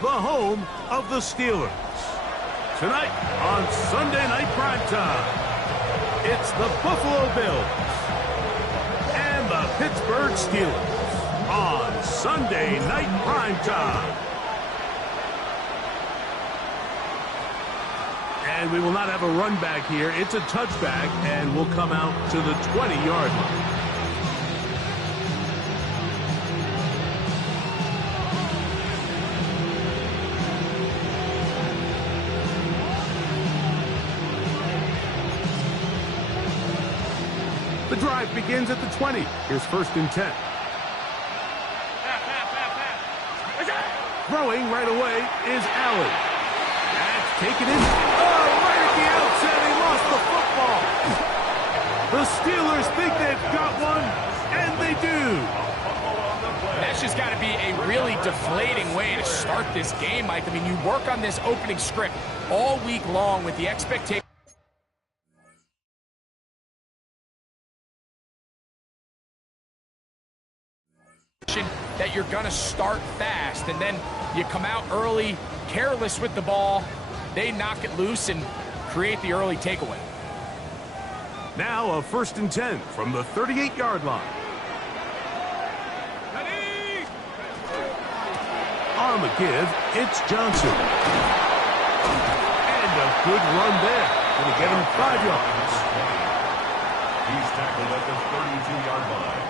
the home of the Steelers. Tonight on Sunday Night Primetime, it's the Buffalo Bills and the Pittsburgh Steelers on Sunday Night Primetime. And we will not have a run back here. It's a touchback, and we'll come out to the 20-yard line. The drive begins at the 20. Here's 1st and 10. Throwing right away is Allen. That's taken in. Oh, right at the outset, he lost the football. The Steelers think they've got one, and they do. That's just got to be a really deflating way to start this game, Mike. I mean, you work on this opening script all week long with the expectation that you're going to start fast, and then you come out early, careless with the ball, they knock it loose and create the early takeaway. Now a 1st and 10 from the 38-yard line. On the give, it's Johnson. And a good run there. Going to get him 5 yards. He's tackled at the 32-yard line.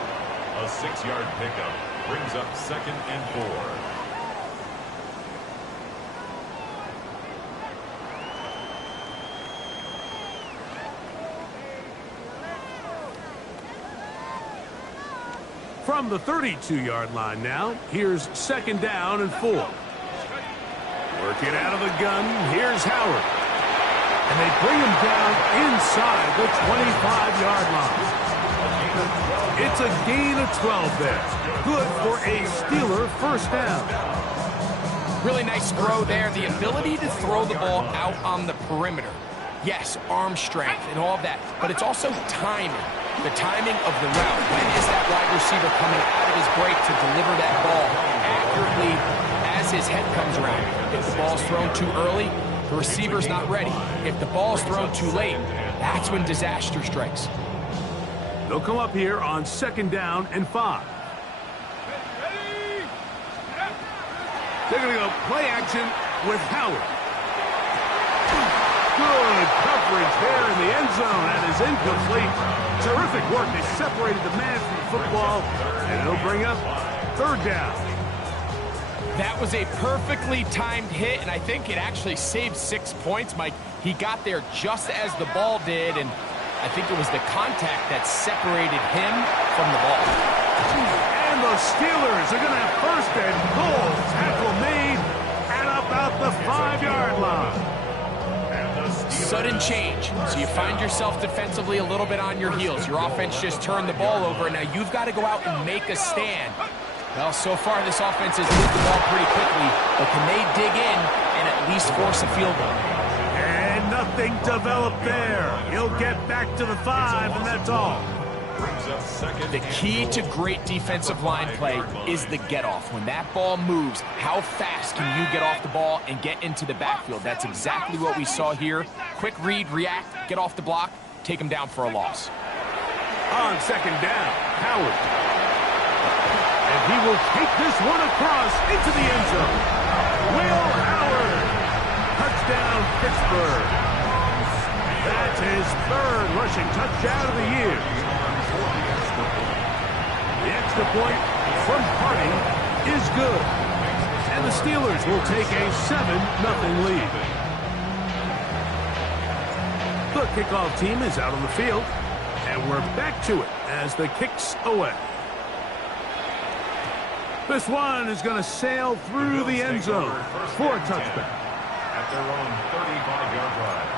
A 6-yard pickup brings up 2nd and 4. From the 32-yard line now, here's 2nd down and 4. Working out of the gun, here's Howard. And they bring him down inside the 25-yard line. It's a gain of 12 there. Good for a Steeler 1st down. Really nice throw there. The ability to throw the ball out on the perimeter. Yes, arm strength and all of that, but it's also timing. The timing of the route. When is that wide receiver coming out of his break to deliver that ball accurately as his head comes around? If the ball's thrown too early, the receiver's not ready. If the ball's thrown too late, that's when disaster strikes. They'll come up here on 2nd down and 5. They're going to go play action with Howard. Good coverage there in the end zone. That is incomplete. Terrific work. They separated the man from the football, and it'll bring up 3rd down. That was a perfectly timed hit, and I think it actually saved 6 points, Mike. He got there just as the ball did, and I think it was the contact that separated him from the ball. And the Steelers are going to have 1st and goal. Tackle made at about the 5-yard line. Sudden change. So you find yourself defensively a little bit on your heels. Your offense just turned the ball over, and now you've got to go out and make a stand. Well, so far this offense has moved the ball pretty quickly, but can they dig in and at least force a field goal? And nothing developed there. He'll get back to the 5, and that's all. The key to great defensive line play is the get-off. When that ball moves, how fast can you get off the ball and get into the backfield? That's exactly what we saw here. Quick read, react, get off the block, take him down for a loss. On 2nd down, Howard. And he will take this one across into the end zone. Will Howard. Touchdown, Pittsburgh. That's his 3rd rushing touchdown of the year. The extra point from Harding is good. And the Steelers will take a 7-0 lead. The kickoff team is out on the field, and we're back to it as the kick's away. This one is going to sail through the end zone for a touchback. At their own 35-yard line.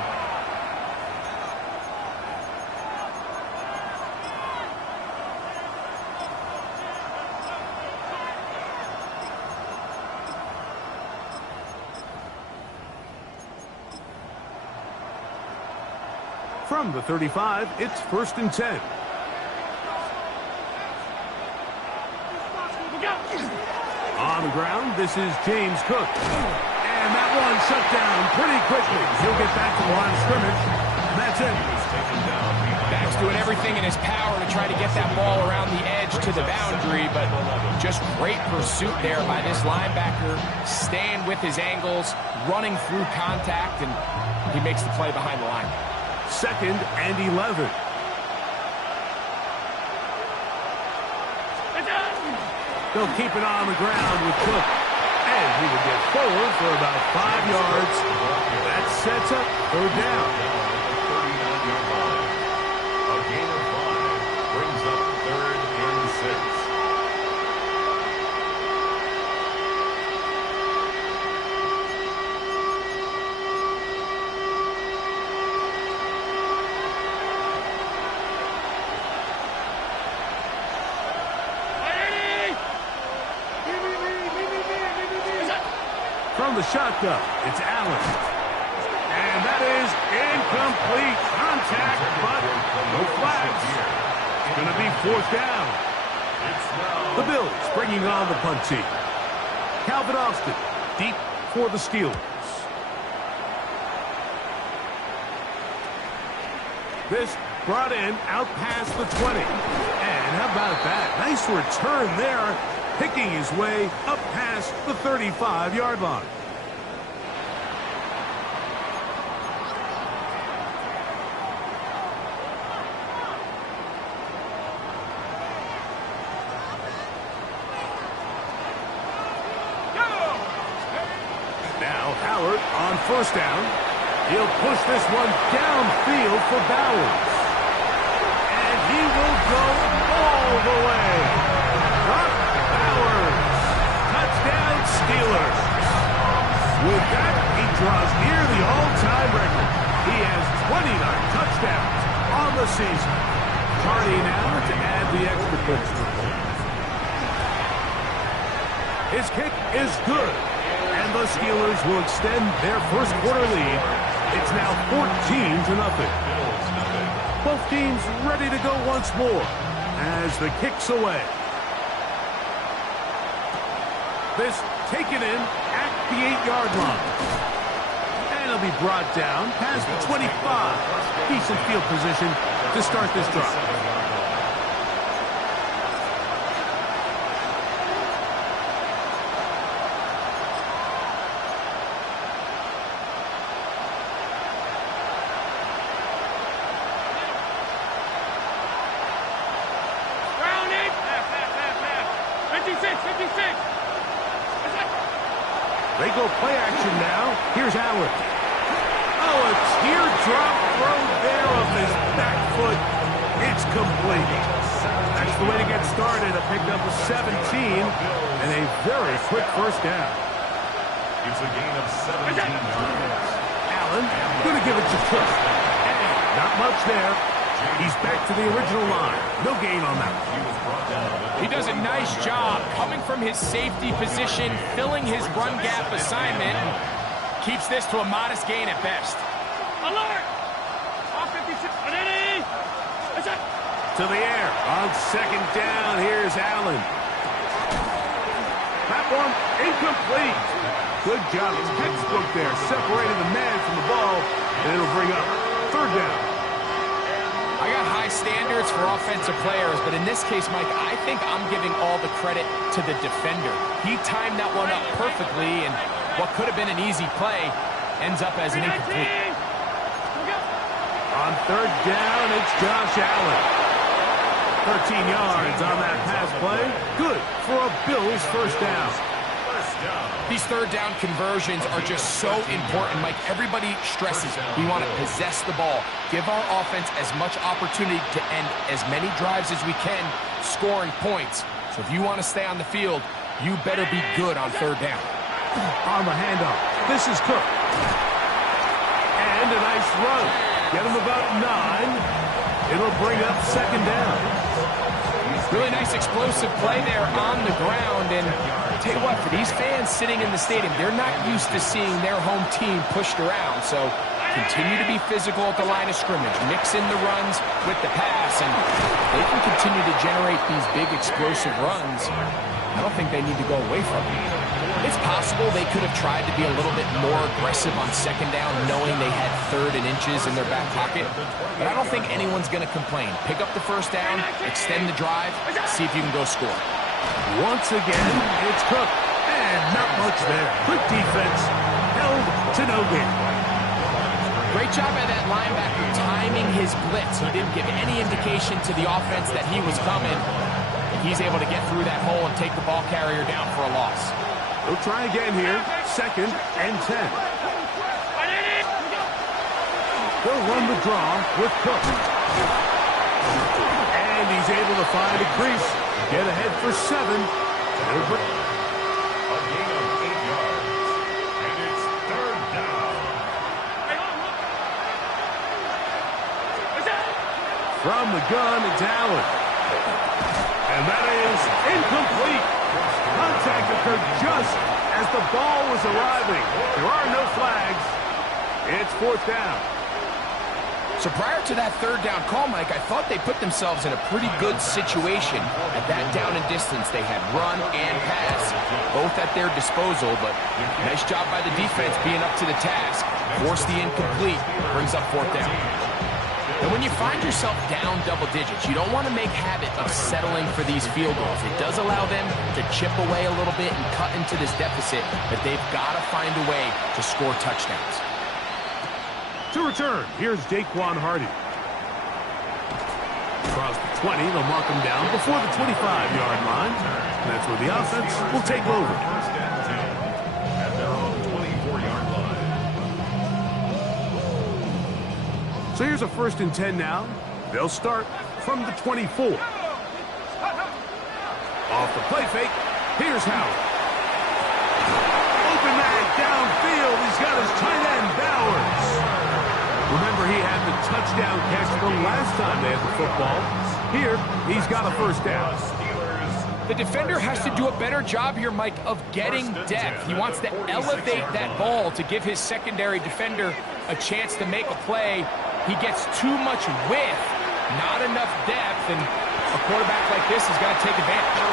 From the 35, it's 1st and 10. On the ground, this is James Cook. And that one shut down pretty quickly. He'll get back to the line of scrimmage. And that's it. Max doing everything in his power to try to get that ball around the edge to the boundary, but just great pursuit there by this linebacker, staying with his angles, running through contact, and he makes the play behind the line. 2nd and 11. They'll keep it on the ground with Cook. And he will get forward for about 5 yards. That sets up 3rd down. A gain of 5 brings up 3rd and 6. From the shotgun, it's Allen. And that is incomplete. Contact, but no flags. It's going to be 4th down. The Bills bringing on the punt team. Calvin Austin, deep for the Steelers. This brought in out past the 20. And how about that? Nice return there, picking his way up past the 35-yard line. Now Howard on 1st down. He'll push this one downfield for Bowers. And he will go all the way. Brock Bowers. Touchdown Steelers. With that, he draws near the all-time record. He has 29 touchdowns on the season. Hardy now to add the extra point. His kick is good. And the Steelers will extend their first quarter lead. It's now 14-0. Both teams ready to go once more as the kick's away. This taken in at the 8-yard line. And it'll be brought down past the 25. Decent field position to start this drive. They go play action now. Here's Allen. Oh, a teardrop throw there off his back foot. It's complete. That's the way to get started. A pickup of 17 and a very quick 1st down. It's a gain of 17 yards. Allen going to give it to Cook. And not much there. He's back to the original line. No gain on that one. He does a nice job coming from his safety position, filling his run gap assignment, and keeps this to a modest gain at best. Alert! To the air on 2nd down. Here's Allen. That one incomplete. Good job. It's textbook there, separating the man from the ball, and it'll bring up 3rd down. I got high standards for offensive players, but in this case, Mike, I think I'm giving all the credit to the defender. He timed that one up perfectly, and what could have been an easy play ends up as an incomplete. On 3rd down, it's Josh Allen. 13 yards on that pass play. Good for a Bills 1st down. These 3rd down conversions are just so important, Mike. Everybody stresses we want to possess the ball, give our offense as much opportunity to end as many drives as we can, scoring points. So if you want to stay on the field, you better be good on 3rd down. On the handoff, this is Cook. And a nice run. Get him about 9. It'll bring up 2nd down. Really nice explosive play there on the ground, and I'll tell you what, for these fans sitting in the stadium, they're not used to seeing their home team pushed around, so continue to be physical at the line of scrimmage, mix in the runs with the pass, and they can continue to generate these big explosive runs. I don't think they need to go away from it. It's possible they could have tried to be a little bit more aggressive on second down, knowing they had 3rd and inches in their back pocket. But I don't think anyone's going to complain. Pick up the first down, extend the drive, see if you can go score. Once again, it's Cook. And not much there. Good defense. Held to no gain. Great job by that linebacker timing his blitz. He didn't give any indication to the offense that he was coming. He's able to get through that hole and take the ball carrier down for a loss. We'll try again here. 2nd and 10. They'll run the draw with Cook. And he's able to find a crease. Get ahead for 7. A gain of 8 yards. And it's 3rd down. From the gun, it's Allen. And that is incomplete. Contact occurred just as the ball was arriving. There are no flags. It's 4th down. So prior to that 3rd down call, Mike, I thought they put themselves in a pretty good situation. At that down and distance, they had run and pass, both at their disposal, but nice job by the defense being up to the task. Force the incomplete, brings up 4th down. And when you find yourself down double digits, you don't want to make habit of settling for these field goals. It does allow them to chip away a little bit and cut into this deficit, but they've got to find a way to score touchdowns. To return, here's Daquan Hardy. Across the 20, they'll mark him down before the 25-yard line. And that's where the offense will take over. 1st and 10. At their own 24-yard line. So here's a 1st and 10 now. They'll start from the 24. Off the play fake, here's Howard. Open man downfield. He's got his tight end, Bowers. Remember, he had the touchdown catch the last time they had the football. Here, he's got a 1st down. The defender has to do a better job here, Mike, of getting depth. He wants to elevate that ball to give his secondary defender a chance to make a play. He gets too much width, not enough depth, and a quarterback like this has got to take advantage.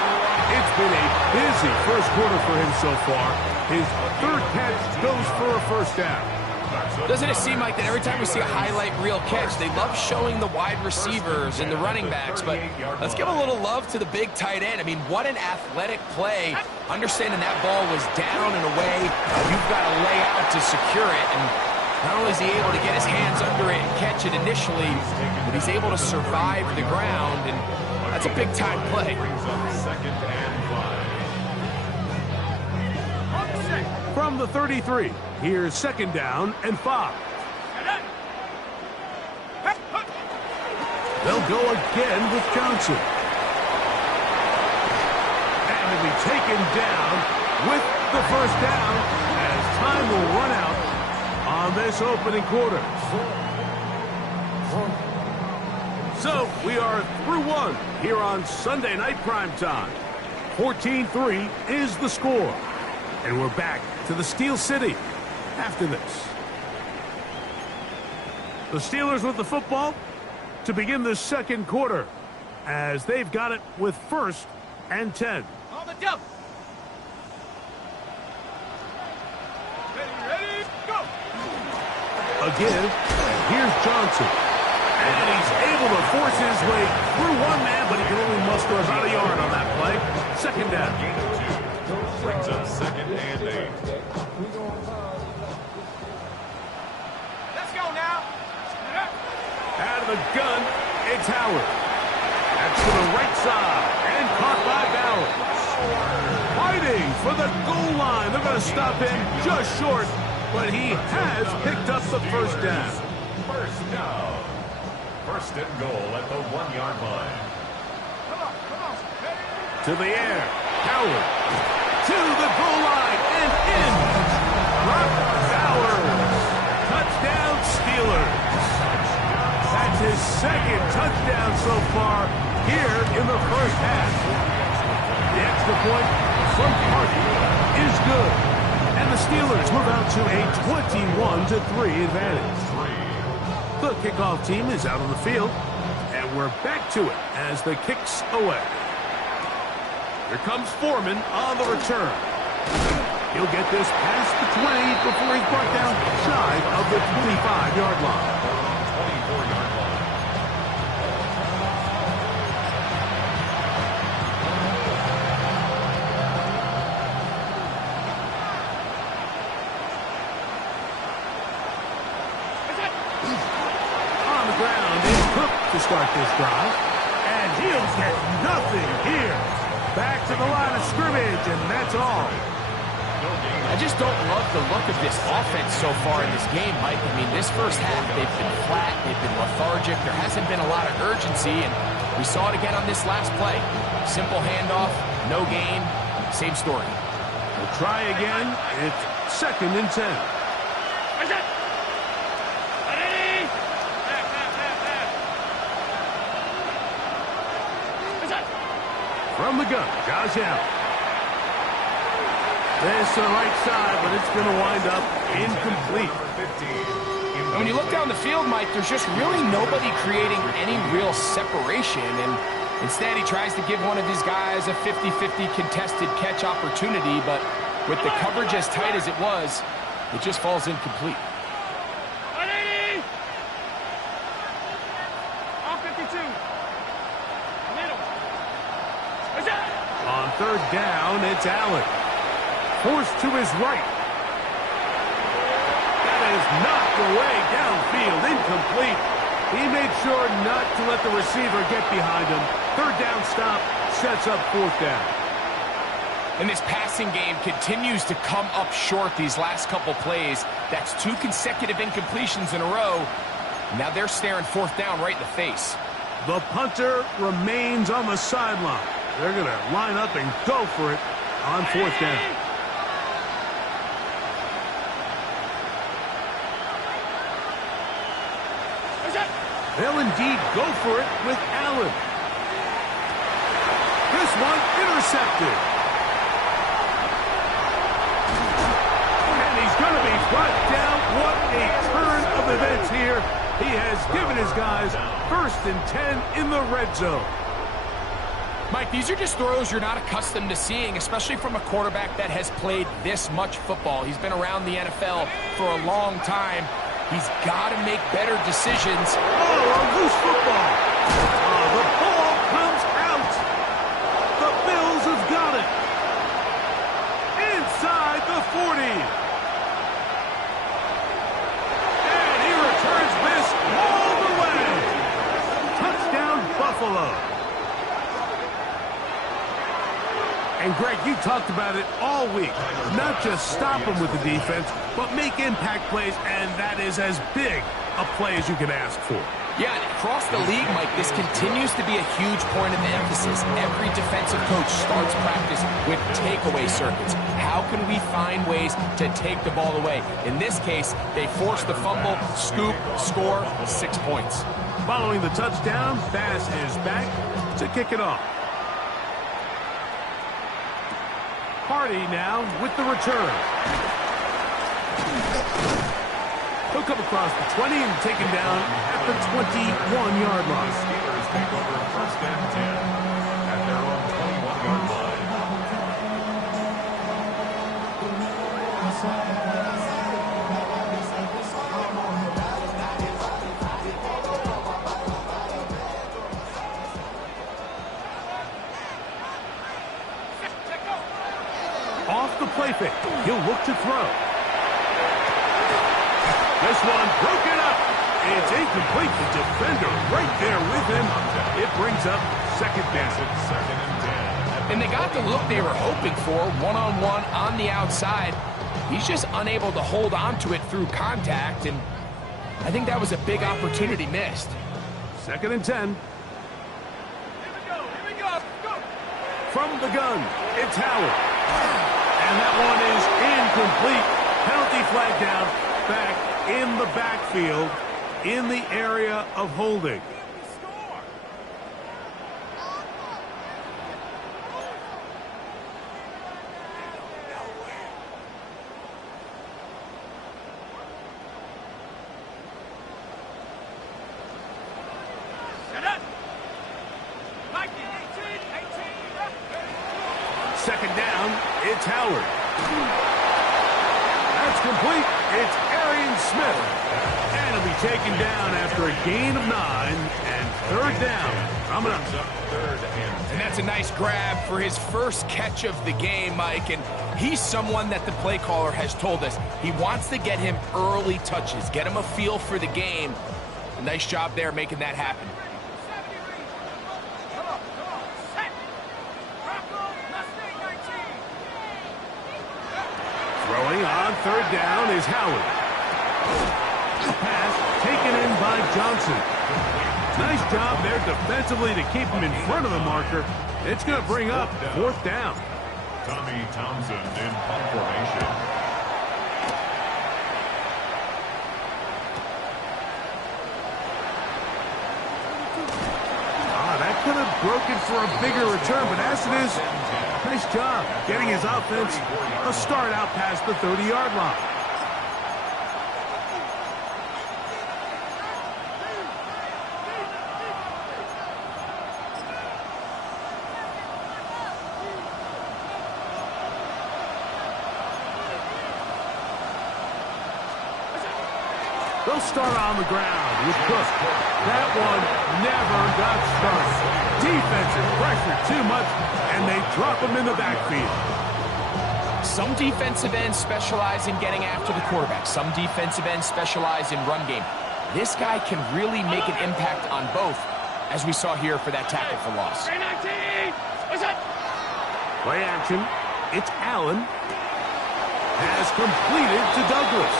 It's been a busy 1st quarter for him so far. His 3rd catch goes for a 1st down. Doesn't it seem like that every time we see a highlight reel catch, they love showing the wide receivers and the running backs, but let's give a little love to the big tight end. I mean, what an athletic play. Understanding that ball was down and away, you've got to lay out to secure it, and not only is he able to get his hands under it and catch it initially, but he's able to survive the ground, and that's a big-time play. 2nd and 5. From the 33, here's 2nd down and 5. They'll go again with Johnson. And he'll be taken down with the 1st down as time will run out on this opening quarter. So we are through 1 here on Sunday Night Primetime. 14-3 is the score. And we're back to the Steel City after this. The Steelers with the football to begin the 2nd quarter as they've got it with 1st and 10. On the jump. Ready, go. Again, and here's Johnson. And he's able to force his way through 1 man, but he can only muster about a yard on that play. 2nd down. Gain of 2. Brings up 2nd and 8. Let's go now. Out of the gun, it's Howard. That's to the right side and caught by Bowers. Fighting for the goal line. They're going to stop him just short, but he has picked up the 1st down. 1st down. 1st and goal at the 1-yard line. Come on. To the air, Howard. To the goal line and in. Brock Bowers. Touchdown Steelers. That's his 2nd touchdown so far here in the 1st half. The extra point from Hardy is good. And the Steelers move out to a 21-3 advantage. The kickoff team is out on the field, and we're back to it as the kick's away. Here comes Foreman on the return. He'll get this past the 20 before he's brought down shy of the 25-yard line. 24-yard line. On the ground is Cook to start this drive. And he'll get nothing here. Back to the line of scrimmage, and that's all. I just don't love the look of this offense so far in this game, Mike. I mean, this first half, they've been flat, they've been lethargic. There hasn't been a lot of urgency, and we saw it again on this last play. Simple handoff, no gain, same story. We'll try again. It's 2nd and 10. From the gun, Josh Allen. This to the right side, but it's going to wind up incomplete. And when you look down the field, Mike, there's just really nobody creating any real separation. And instead, he tries to give one of his guys a 50-50 contested catch opportunity. But with the coverage as tight as it was, it just falls incomplete. On 3rd down, it's Allen. Forced to his right. That is knocked away downfield, incomplete. He made sure not to let the receiver get behind him. 3rd down stop sets up 4th down. And this passing game continues to come up short these last couple plays. That's 2 consecutive incompletions in a row. Now they're staring 4th down right in the face. The punter remains on the sideline. They're going to line up and go for it on 4th down. They'll indeed go for it with Allen. This one intercepted. And he's going to be brought down. What a turn of events here. He has given his guys 1st and 10 in the red zone. Mike, these are just throws you're not accustomed to seeing, especially from a quarterback that has played this much football. He's been around the NFL for a long time. He's got to make better decisions. Oh, a loose football. Oh, the ball comes out. The Bills have got it. Inside the 40. And he returns this all the way. Touchdown, Buffalo. And, Greg, you talked about it all week. Not just stop them with the defense, but make impact plays, and that is as big a play as you can ask for. Yeah, and across the league, Mike, this continues to be a huge point of emphasis. Every defensive coach starts practice with takeaway circuits. How can we find ways to take the ball away? In this case, they force the fumble, scoop, score, 6 points. Following the touchdown, Bass is back to kick it off. Hardy now with the return. He'll come across the 20 and taken down at the 21-yard line. Steelers take over 1st and 10 at their own 21-yard line. Off the play fake, he'll look to throw. This one broken up. It's incomplete. The defender right there with him. It brings up 2nd down. 2nd and 10. And they got the look they were hoping for, one-on-one on the outside. He's just unable to hold on to it through contact, and I think that was a big opportunity missed. 2nd and 10. Here we go. Go. From the gun, it's Howard. And that one is incomplete. Penalty flag down, back in the backfield, in the area of holding. Get up. 2nd down, it's Howard. That's complete. It's Arian Smith. And he'll be taken down after a gain of 9 and third down. Coming up. And that's a nice grab for his first catch of the game, Mike. And he's someone that the play caller has told us he wants to get him early touches, get him a feel for the game. A nice job there making that happen. Throwing on third down is Howard. Pass taken in by Johnson. Nice job there defensively to keep him in front of the marker. It's going to bring up fourth down. Tommy Townsend in punt formation. That could have broken for a bigger return, but as it is, nice job getting his offense a start out past the 30-yard line. They'll start on the ground with Cook. That one never got started. Defensive pressure too much, and they drop him in the backfield. Some defensive ends specialize in getting after the quarterback. Some defensive ends specialize in run game. This guy can really make an impact on both, as we saw here for that tackle for loss. Play action. It's Allen. Has completed to Douglas.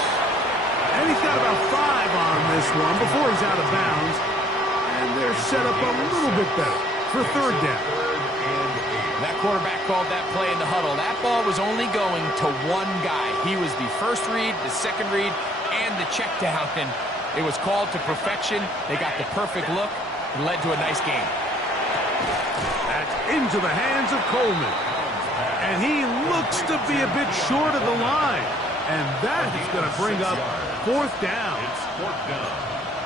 And he's got about 5 on this one before he's out of bounds. And they're set up a little bit better for third down. That quarterback called that play in the huddle. That ball was only going to one guy. He was the first read, the second read, and the check down. And it was called to perfection. They got the perfect look and led to a nice game. That's into the hands of Coleman. And he looks to be a bit short of the line. And that is going to bring up fourth down. It's fourth down.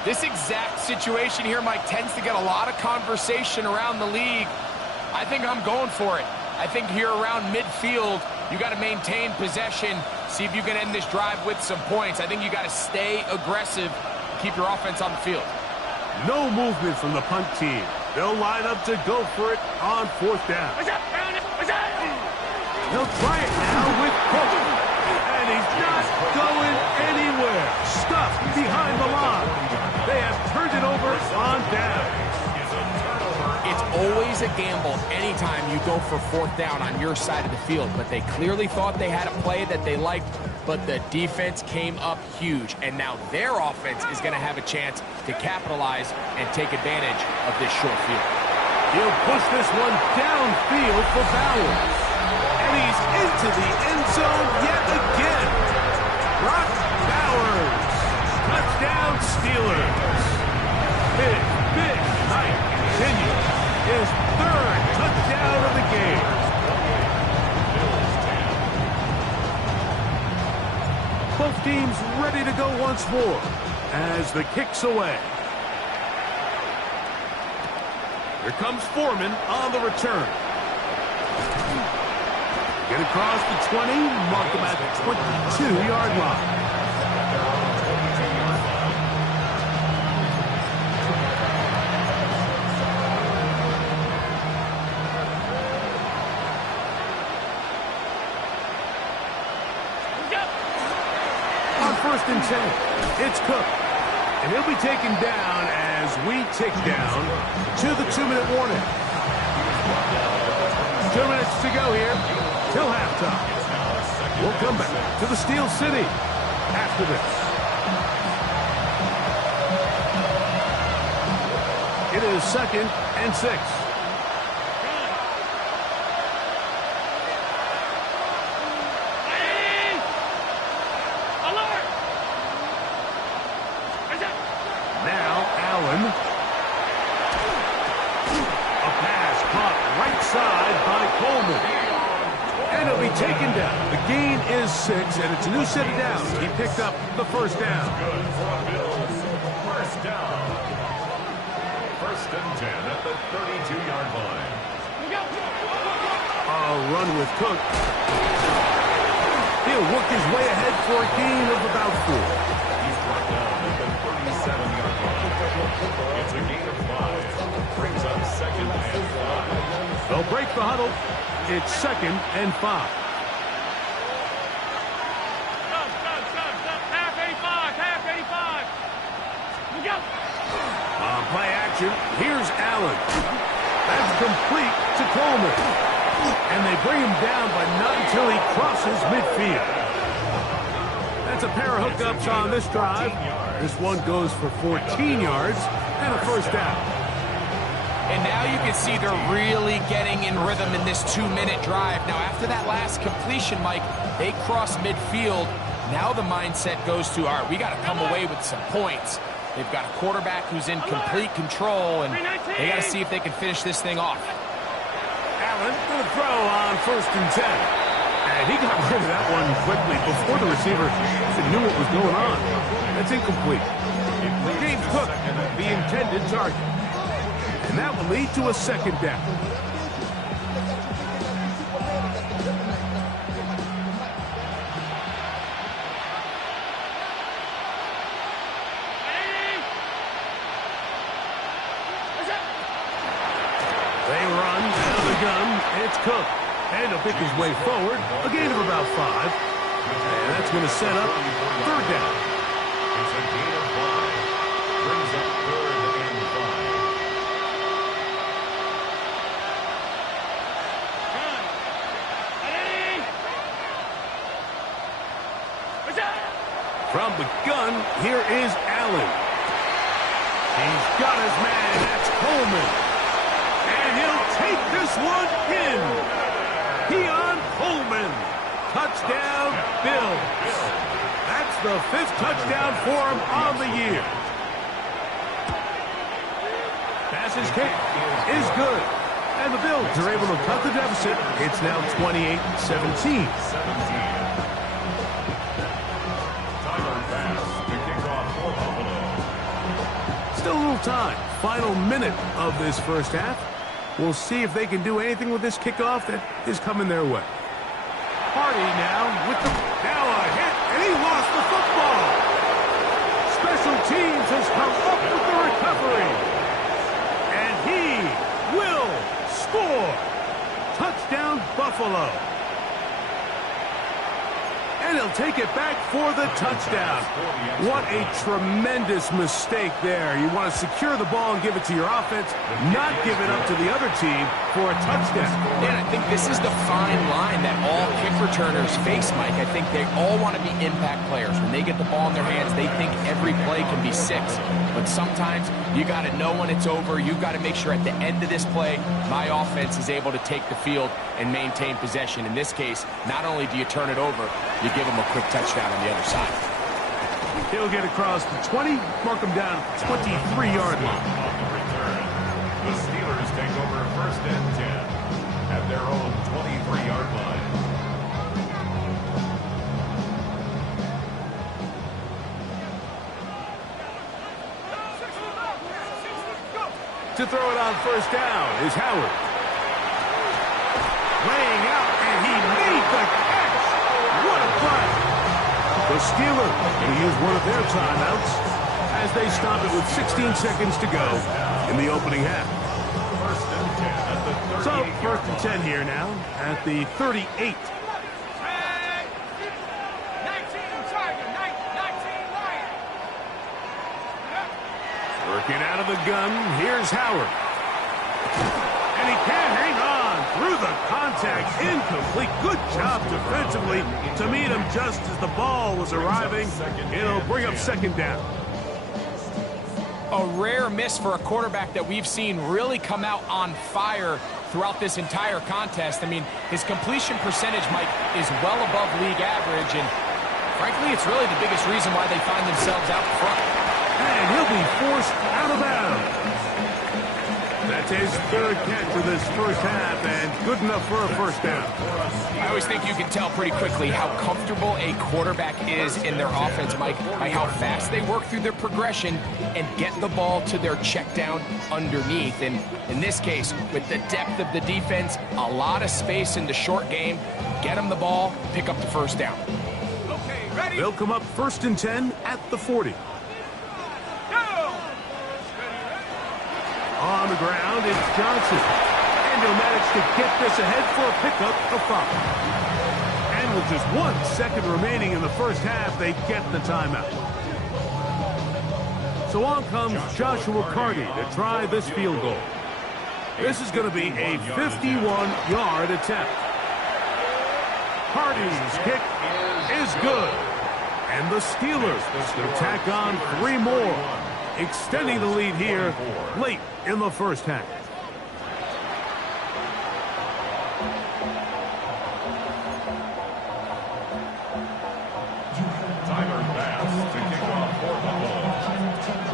This exact situation here, Mike, tends to get a lot of conversation around the league. I think I'm going for it. I think here around midfield, you got to maintain possession, see if you can end this drive with some points. I think you got to stay aggressive, keep your offense on the field. No movement from the punt team. They'll line up to go for it on fourth down. He'll try it now with Cook. And he's not going anywhere. Stuffed behind the line. They have turned it over on down. It's always a gamble anytime you go for fourth down on your side of the field, but they clearly thought they had a play that they liked, but the defense came up huge, and now their offense is going to have a chance to capitalize and take advantage of this short field. He'll push this one downfield for Bowers. And he's into the end zone yet again. Brock Bowers. Touchdown Steelers. His big night continues. His third touchdown of the game. Both teams ready to go once more as the kick's away. Here comes Foreman on the return. Get across the 20, mark him at the 22-yard line. On 1st and 10, it's Cook. And he'll be taken down as we tick down to the 2-minute warning. 2 minutes to go here till halftime. We'll come back to the Steel City after this. It is 2nd and 6. Now Allen. A pass caught right side by Coleman. And he'll be taken down. The gain is 6, and it's a new set of downs. He picked up the first down. Good for Bills. First down. 1st and 10 at the 32-yard line. A run with Cook. He'll work his way ahead for a gain of about 4. He's brought down at the 37-yard line. It's a gain of 5. Brings up second and 5. They'll break the huddle. It's second and 5. Half 85, half 85. Look out. On play action, here's Allen. That's complete to Coleman. And they bring him down, but not until he crosses midfield. That's a pair of hookups on this drive. This one goes for 14 yards and a first down. And now you can see they're really getting in rhythm in this 2-minute drive. Now, after that last completion, Mike, they cross midfield. Now the mindset goes to, all right, we got to come away with some points. They've got a quarterback who's in complete control, and they got to see if they can finish this thing off. Allen going to throw on 1st and 10. And he got rid of that one quickly before the receiver even knew what was going on. That's incomplete. James Cook, the intended target. And that will lead to a second down. They run out of the gun. It's Cook. And he'll pick his way forward. A gain of about 5. And that's going to set up 3rd down. It's a gain of 5. Brings up 3rd and 5. From the gun, here is Allen. He's got his man. That's Coleman. And he'll take this one in. Keon Coleman. Touchdown, Bills. That's the 5th touchdown for him on the year. Pass's kick is good. And the Bills are able to cut the deficit. It's now 28-17. Still a little time. Final minute of this first half. We'll see if they can do anything with this kickoff that is coming their way. Hardy now with the... Now a hit, and he lost the football. Special teams has come up with the recovery. And he will score. Touchdown, Buffalo. And he'll take it back for the touchdown. What a tremendous mistake there. You want to secure the ball and give it to your offense, not give it up to the other team for a touchdown. And I think this is the fine line that all kick returners face, Mike. I think they all want to be impact players. When they get the ball in their hands, they think every play can be 6. But sometimes you got to know when it's over. You've got to make sure at the end of this play, my offense is able to take the field and maintain possession. In this case, not only do you turn it over, you give them a quick touchdown on the other side. He'll get across the 20, mark him down at the 23-yard line. On the return, the Steelers take over 1st and 10 at their own 23-yard line. To throw it on 1st down is Howard. Laying out, and he made the catch. What a play. The Steelers will use one of their timeouts as they stop it with 16 seconds to go in the opening half. 1st and 10 at the 38. So, 1st and 10 here now at the 38. 19 Tiger, 19 Lion. Working out of the gun, here's Howard. And he can't hang on through the contact. Incomplete. Good job defensively to meet him just as the ball was arriving. It'll bring up 2nd down. A rare miss for a quarterback that we've seen really come out on fire throughout this entire contest. I mean, his completion percentage, Mike, is well above league average, and frankly, it's really the biggest reason why they find themselves out front. And he'll be forced out of bounds. That's his 3rd catch of this first half, and good enough for a 1st down. I always think you can tell pretty quickly how comfortable a quarterback is in their offense, Mike, by how fast they work through their progression and get the ball to their check down underneath. And in this case, with the depth of the defense, a lot of space in the short game, get them the ball, pick up the first down. Okay, ready? They'll come up 1st and 10 at the 40. On the ground, it's Johnson. And he'll manage to get this ahead for a pickup of 5. And with just 1 second remaining in the first half, they get the timeout. So on comes Joshua Carty to try this field goal. This is going to be a 51-yard attempt. Carty's kick is good. And the Steelers will tack on 3 more, extending the lead here late in the first half.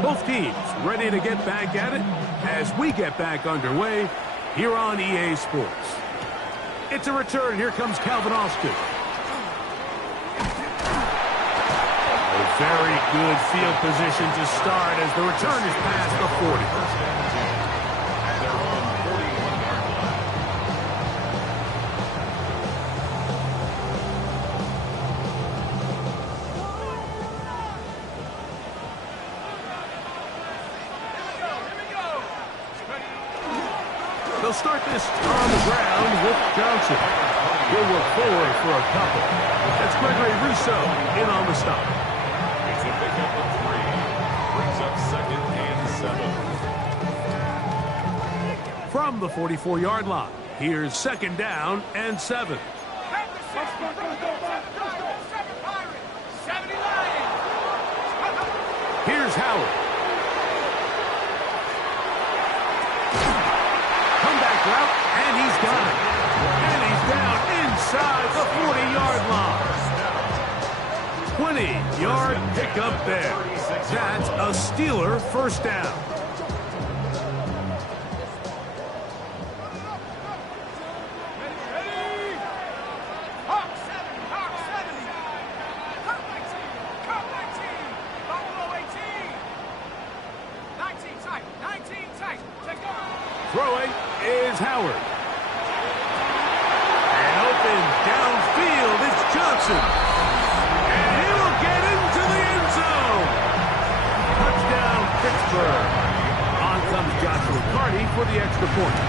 Both teams ready to get back at it as we get back underway here on EA Sports. It's a return. Here comes Calvin Austin. A very good field position to start as the return is past the 40. They'll start this on the ground with Johnson. He'll look forward for a couple. That's Gregory Rousseau in on the stop. It's a pickup of 3. Brings up 2nd and 7. From the 44-yard line, here's 2nd down and 7. Here's Howard. Comeback route, and he's got it. And he's down inside the 40-yard line. 20-yard pickup there. That's a Steeler first down. Throwing is Howard. And open downfield, it's Johnson. And he will get into the end zone. Touchdown, Pittsburgh. On comes Joshua Carty for the extra point.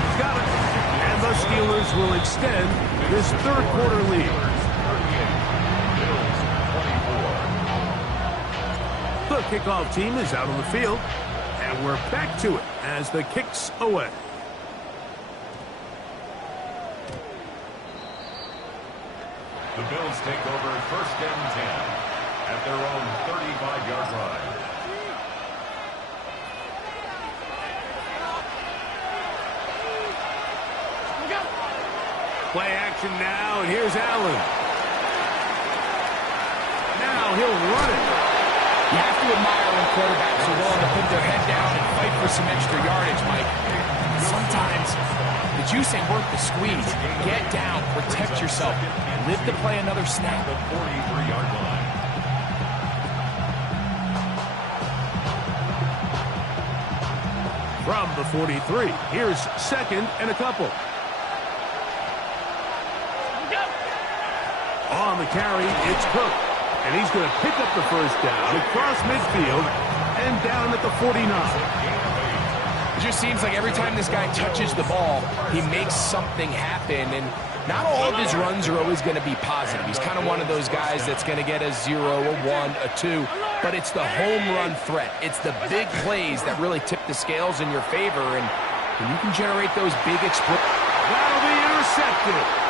He's got it. And the Steelers will extend this third quarter lead. The kickoff team is out on the field. And we're back to it as the kick's away. The Bills take over 1st and 10 at their own 35-yard line. Play action now, and here's Allen. Now he'll run it. You have to admire when quarterbacks are willing to put their head down and fight for some extra yardage, Mike. Sometimes the juice ain't worth the squeeze. Get down, protect yourself, live to play another snap. The 43-yard line. From the 43, here's 2nd and a couple. On the carry, it's Cook. And he's going to pick up the first down across midfield and down at the 49. It just seems like every time this guy touches the ball, he makes something happen. And not all of his runs are always going to be positive. He's kind of one of those guys that's going to get a 0, a 1, a 2. But it's the home run threat. It's the big plays that really tip the scales in your favor. And when you can generate those big explosions. That'll be intercepted.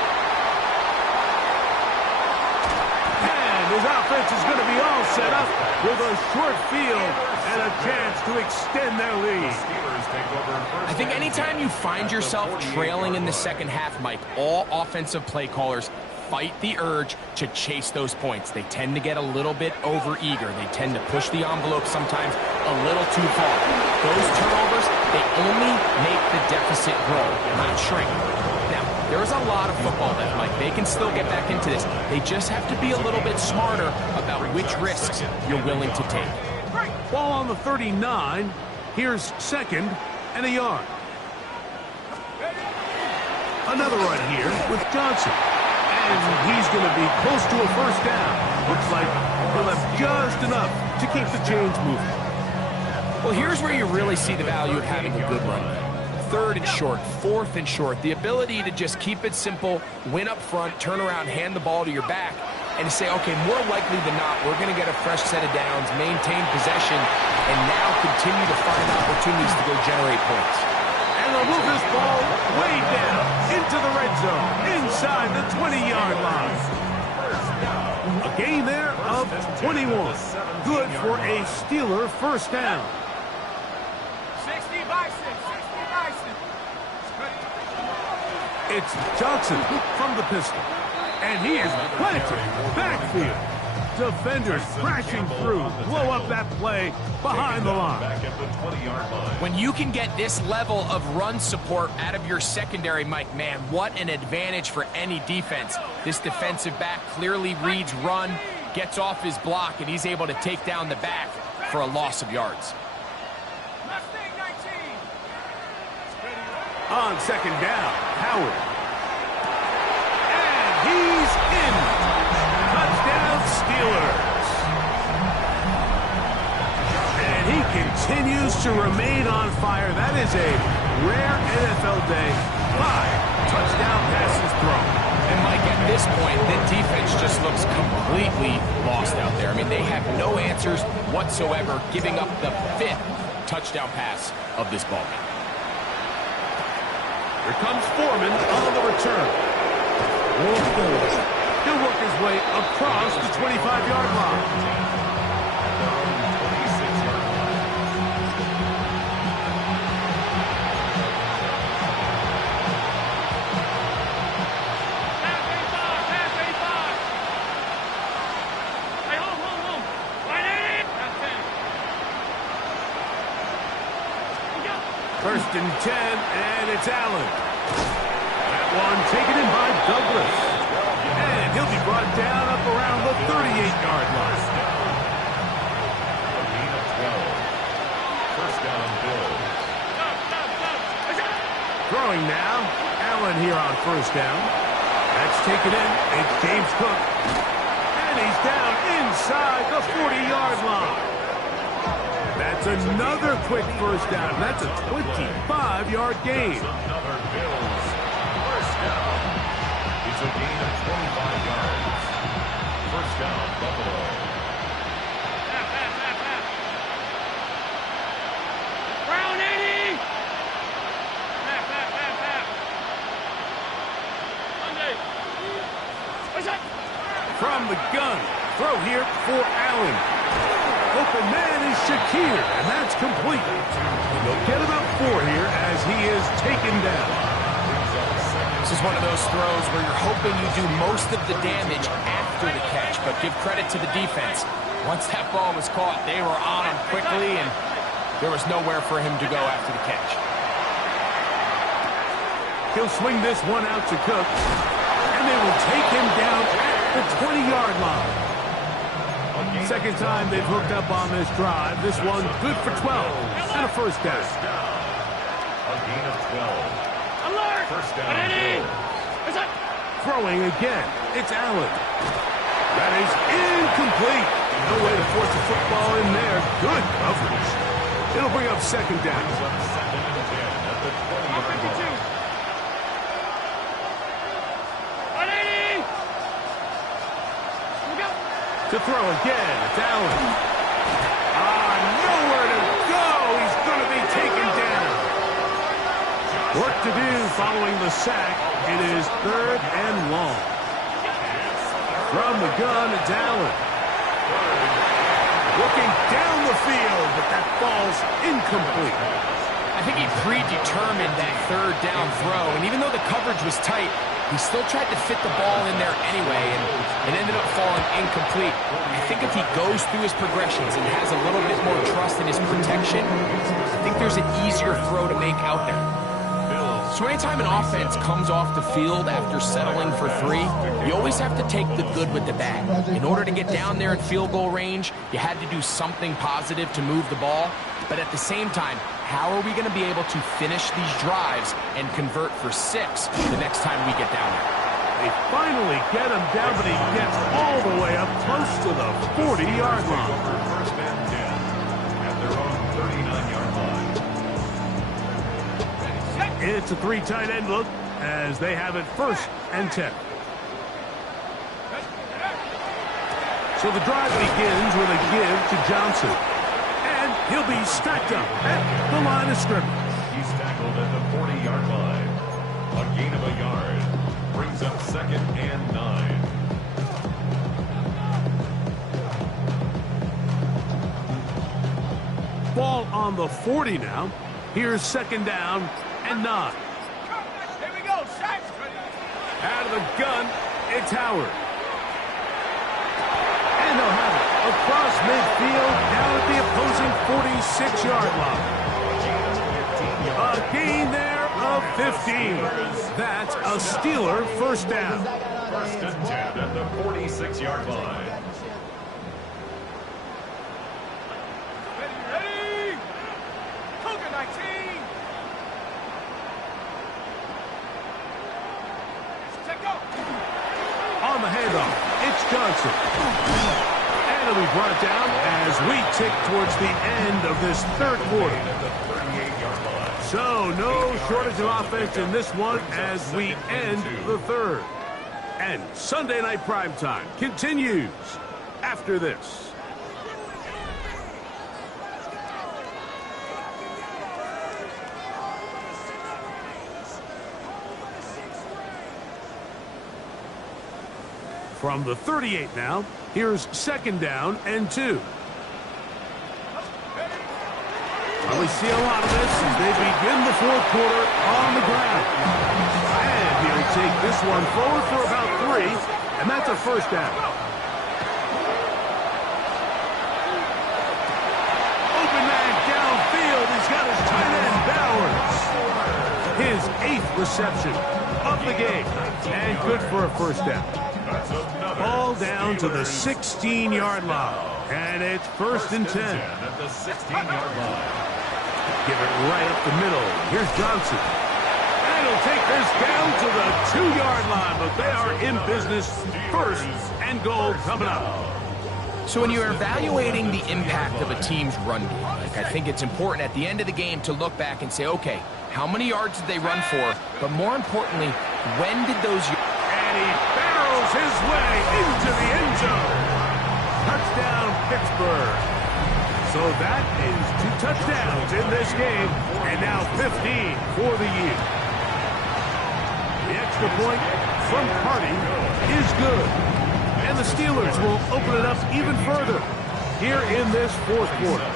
His offense is going to be all set up with a short field and a chance to extend their lead. I think anytime you find yourself trailing in the second half, Mike, all offensive play callers fight the urge to chase those points. They tend to get a little bit overeager. They tend to push the envelope sometimes a little too far. Those turnovers, they only make the deficit grow, not shrink. Now, there's a lot of football left, Mike. They can still get back into this. They just have to be a little bit smarter about which risks you're willing to take. Ball on the 39. Here's 2nd and a yard. Another run here with Johnson. And he's going to be close to a first down. Looks like he left just enough to keep the chains moving. Well, here's where you really see the value of having a good run. 3rd and short, 4th and short. The ability to just keep it simple, win up front, turn around, hand the ball to your back, and to say, okay, more likely than not, we're going to get a fresh set of downs, maintain possession, and now continue to find opportunities to go generate points. And they'll move this ball way down into the red zone, inside the 20-yard line. A gain there of 21. Good for a Steeler first down. 60 by 6. 60 by 6. It's Johnson from the pistol. And he is planted backfield. Defenders crashing through, blow up that play behind the line. Back at the 20-yard line. When you can get this level of run support out of your secondary, Mike, man, what an advantage for any defense. This defensive back clearly reads run, gets off his block, and he's able to take down the back for a loss of yards. Mustang 19. On second down, Howard. He's in. Touchdown, Steelers. And he continues to remain on fire. That is a rare NFL day. 5 touchdown passes thrown. And Mike, at this point, the defense just looks completely lost out there. I mean, they have no answers whatsoever, giving up the 5th touchdown pass of this ball game. Here comes Foreman on the return. He'll work his way across the 25-yard line. Pass 85. Hey, home. Right in. That's 10. First and 10, and it's Allen. That one taken in by Douglas. And he'll be brought down up around the 38-yard line. A gain of 12. First down, Bills. Throwing now. Allen here on first down. That's taken in. It's James Cook. And he's down inside the 40-yard line. That's another quick first down. That's a 25-yard gain. Another Bills. First down. It's a gain of 25 yards. First down, Buffalo. Brown 80. Monday. What's that? From the gun. Throw here for Allen. Open man is Shakir, and that's complete. And they'll get about 4 here as he is taken down. This is one of those throws where you're hoping you do most of the damage after the catch, but give credit to the defense. Once that ball was caught, they were on him quickly, and there was nowhere for him to go after the catch. He'll swing this one out to Cook, and they will take him down at the 20-yard line. Second time they've hooked up on this drive. This one good for 12 and a first down. A gain of 12. Alert. First down, Ready. Bills. What's that? Throwing again. It's Allen. That is incomplete. No way to force a football in there. Good coverage. It'll bring up second down. Second and 10 at the 20-yard line. 180. Look out. To throw again, it's Allen. Nowhere to go. He's going to be taken down. Work to do following the sack. It is 3rd and long. From the gun, it's Allen. Looking down the field, but that ball's incomplete. I think he predetermined that 3rd down throw, and even though the coverage was tight, he still tried to fit the ball in there anyway, and it ended up falling incomplete. I think if he goes through his progressions and has a little bit more trust in his protection, I think there's an easier throw to make out there. So anytime an offense comes off the field after settling for 3, you always have to take the good with the bad. In order to get down there in field goal range, you had to do something positive to move the ball, but at the same time, how are we going to be able to finish these drives and convert for 6 the next time we get down there? They finally get him down, but he gets all the way up close to the 40-yard line. First and 10 at their own 39-yard line. It's a 3 tight end look as they have it first and 10. So the drive begins with a give to Johnson. And he'll be stacked up at the line of scrimmage. He's tackled at the 40-yard line. A gain of a yard. Brings up 2nd and 9. Ball on the 40 now. Here's 2nd down and 9. Here we go, set. Out of the gun, it's Howard. And they'll have it across midfield down at the opposing 46-yard line. A gain there of 15. That's a Steeler first down. First and 10 at the 46-yard line. Ready? Cougar 19. Check go. On the handoff, it's Johnson. And it'll be brought down as we tick towards the end of this third quarter. At the 38-yard line. So no shortage of offense in this one as we end the third. And Sunday Night Primetime continues after this. From the 38 now, here's 2nd down and 2. Well, we see a lot of this as they begin the fourth quarter on the ground. And he'll take this one forward for about 3, and that's a first down. Open man downfield. He's got his tight end Bowers. His 8th reception of the game. And good for a first down. Ball down to the 16-yard line. And it's 1st and 10. At the 16-yard line. Give it right up the middle. Here's Johnson. And he'll take this down to the 2-yard line, but they are in business. 1st and goal coming up. So when you're evaluating the impact of a team's run game, I think it's important at the end of the game to look back and say, okay, how many yards did they run for? But more importantly, when did those... And he barrels his way into the end zone. Touchdown, Pittsburgh. So that is 2 touchdowns in this game, and now 15 for the year. The extra point from Carty is good. And the Steelers will open it up even further here in this fourth quarter.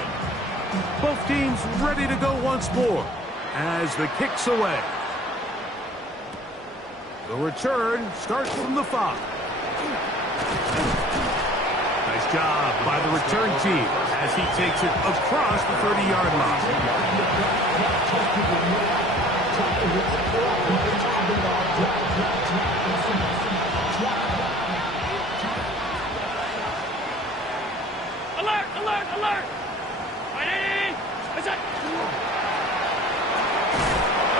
Both teams ready to go once more as the kick's away. The return starts from the 5. Nice job by the return team as he takes it across the 30-yard line. Alert, alert, alert. Ready?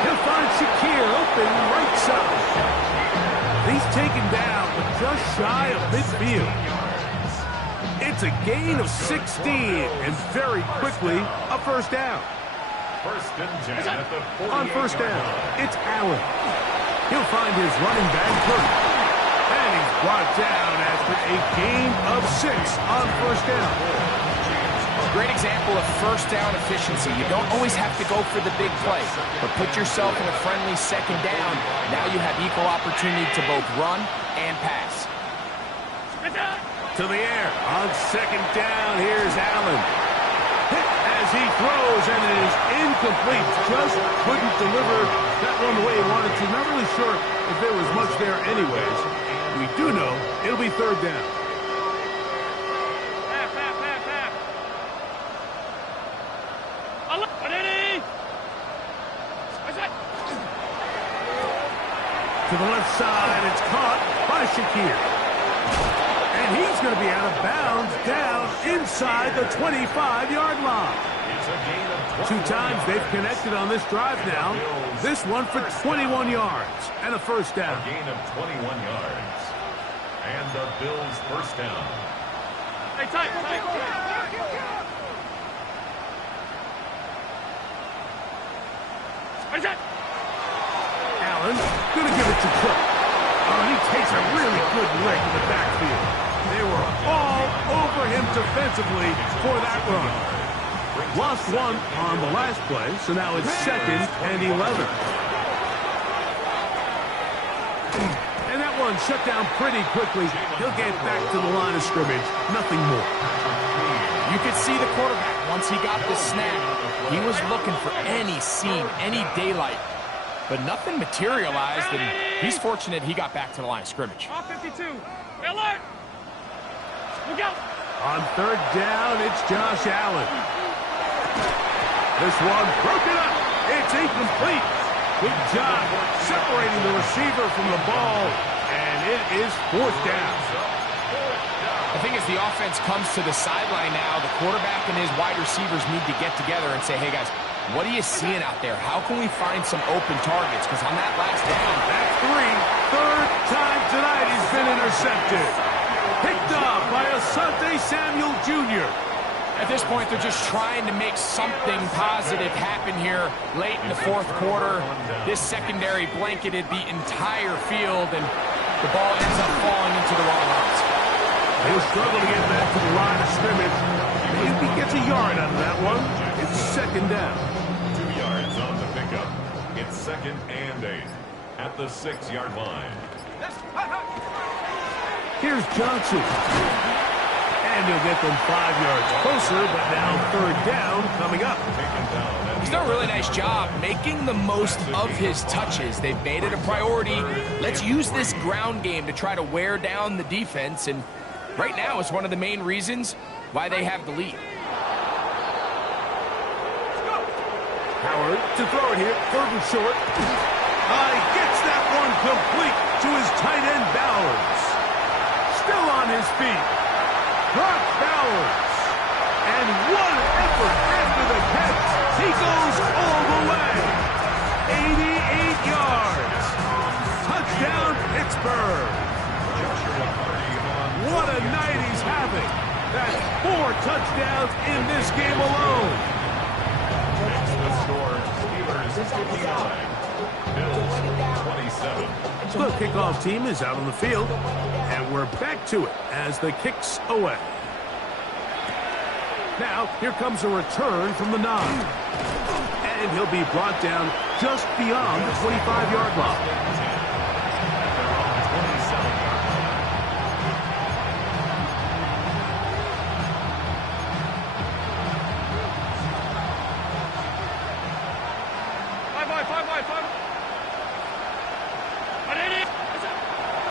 He'll find Shakir open right side. He's taken down, but just shy of midfield. It's a gain of 16, and very quickly, a first down. First and 10 at the 48-yard On first down, line. it's Allen. He'll find his running back, Kurt. And he's brought down after a gain of 6 on first down. Great example of first down efficiency. You don't always have to go for the big play, but put yourself in a friendly 2nd down. Now you have equal opportunity to both run and pass. To the air on 2nd down. Here's Allen. Hit as he throws, and it is incomplete. Just couldn't deliver that one the way he wanted to. Not really sure if there was much there anyways. We do know it'll be 3rd down. To the left side, it's caught by Shakir. And he's going to be out of bounds down inside the 25-yard line. It's a gain of 2 21 times they've yards. connected on this drive now. This one for 21 yards and a first down. A gain of 21 yards. And the Bills' first down. Hey, tight. Allen gonna give it to Cook. Oh, he takes a really good lick in the backfield. They were all over him defensively for that run. Lost one on the last play, so now it's 2nd and 11. And that one shut down pretty quickly. He'll get back to the line of scrimmage. Nothing more. You could see the quarterback, once he got the snap, he was looking for any seam, any daylight. But nothing materialized, and he's fortunate he got back to the line of scrimmage. Off 52. Alert! Look out! On 3rd down, it's Josh Allen. This one broken up. It's incomplete. Good job separating the receiver from the ball, and it is 4th down. I think as the offense comes to the sideline now, the quarterback and his wide receivers need to get together and say, hey, guys, what are you seeing out there? How can we find some open targets? Because on that last down, That's 3rd time tonight he's been intercepted. Picked up by Asante Samuel Jr. at this point, they're just trying to make something positive happen here late in the 4th quarter. This secondary blanketed the entire field, and the ball ends up falling into the wrong hands. He'll struggle to get back to the line of scrimmage. Maybe he gets a yard out of that one. It's 2nd down. 2 yards on the pickup. It's 2nd and 8 at the 6-yard line. Here's Johnson. And he'll get them 5 yards closer, but now 3rd down coming up. He's done a really nice job making the most of his touches. They've made it a priority. Let's use this ground game to try to wear down the defense, and right now it's one of the main reasons why they have the lead. Howard to throw it here, 3rd and short. He gets that one complete to his tight end Bowers. Still on his feet. Brock Bowers. And what an effort after the catch. He goes all the way. 88 yards. Touchdown, Pittsburgh. What a night he's having. That's 4 touchdowns in this game alone. Makes the score Steelers 59, Bills 27. The kickoff team is out on the field, and we're back to it as the kick's away. Now, here comes a return from the 9. And he'll be brought down just beyond the 25-yard line.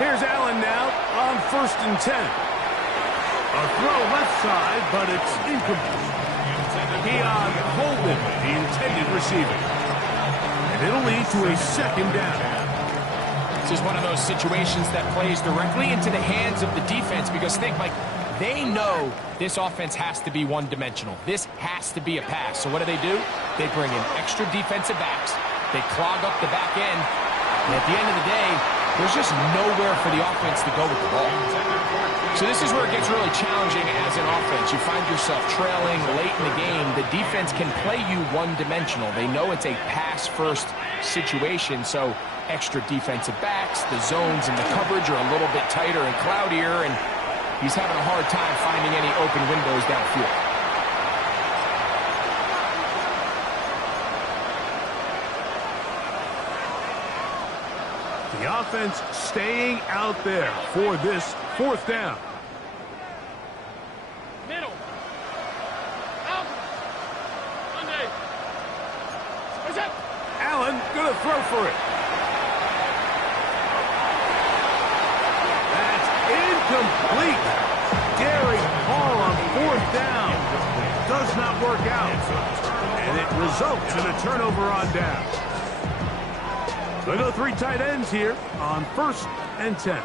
Here's Allen now on 1st and 10. A throw left side, but it's incomplete. Keon Holden, the intended receiver. And it'll lead to a 2nd down. This is one of those situations that plays directly into the hands of the defense because they know this offense has to be one-dimensional. This has to be a pass. So what do? They bring in extra defensive backs. They clog up the back end. And at the end of the day, there's just nowhere for the offense to go with the ball. So this is where it gets really challenging as an offense. You find yourself trailing late in the game. The defense can play you one-dimensional. They know it's a pass-first situation, so extra defensive backs, the zones and the coverage are a little bit tighter and cloudier, and he's having a hard time finding any open windows downfield. The offense staying out there for this 4th down. Middle. Out. Monday. What's up? Allen gonna throw for it. That's incomplete. Gary Hall on 4th down. Does not work out. And it results in a turnover on down. They'll go 3 tight ends here on 1st and 10.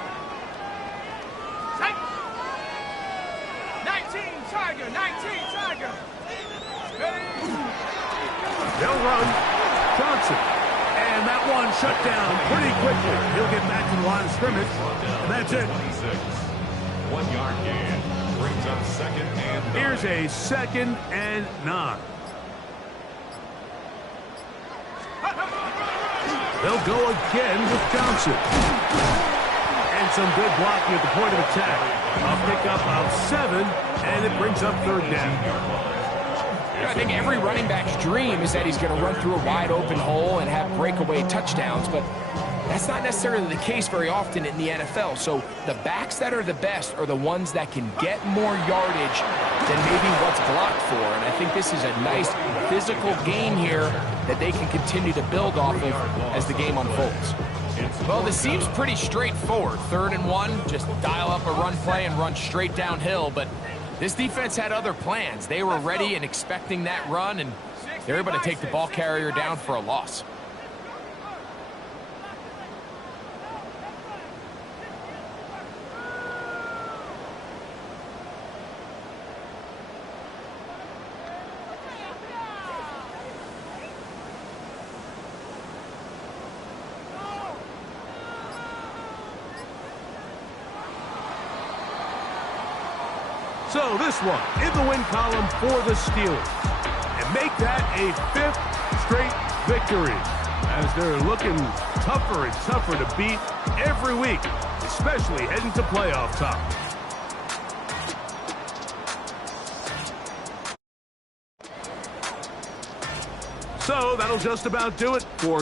19. Tiger, 19, Tiger. They'll run. Johnson. And that one shut down pretty quickly. He'll get back to the line of scrimmage. And that's it. 26. 1 yard gain. Brings up second and 9. Here's a 2nd and 9. They'll go again with Johnson. And some good blocking at the point of attack. A pickup of 7, and it brings up 3rd down. I think every running back's dream is that he's going to run through a wide open hole and have breakaway touchdowns, but that's not necessarily the case very often in the NFL. So the backs that are the best are the ones that can get more yardage than maybe what's blocked for. And I think this is a nice physical game here that they can continue to build off of as the game unfolds. Well, this seems pretty straightforward. 3rd and 1, just dial up a run play and run straight downhill. But this defense had other plans. They were ready and expecting that run, and they were able to take the ball carrier down for a loss. So this one in the win column for the Steelers. And make that a 5th straight victory as they're looking tougher and tougher to beat every week, especially heading to playoff time. So that'll just about do it for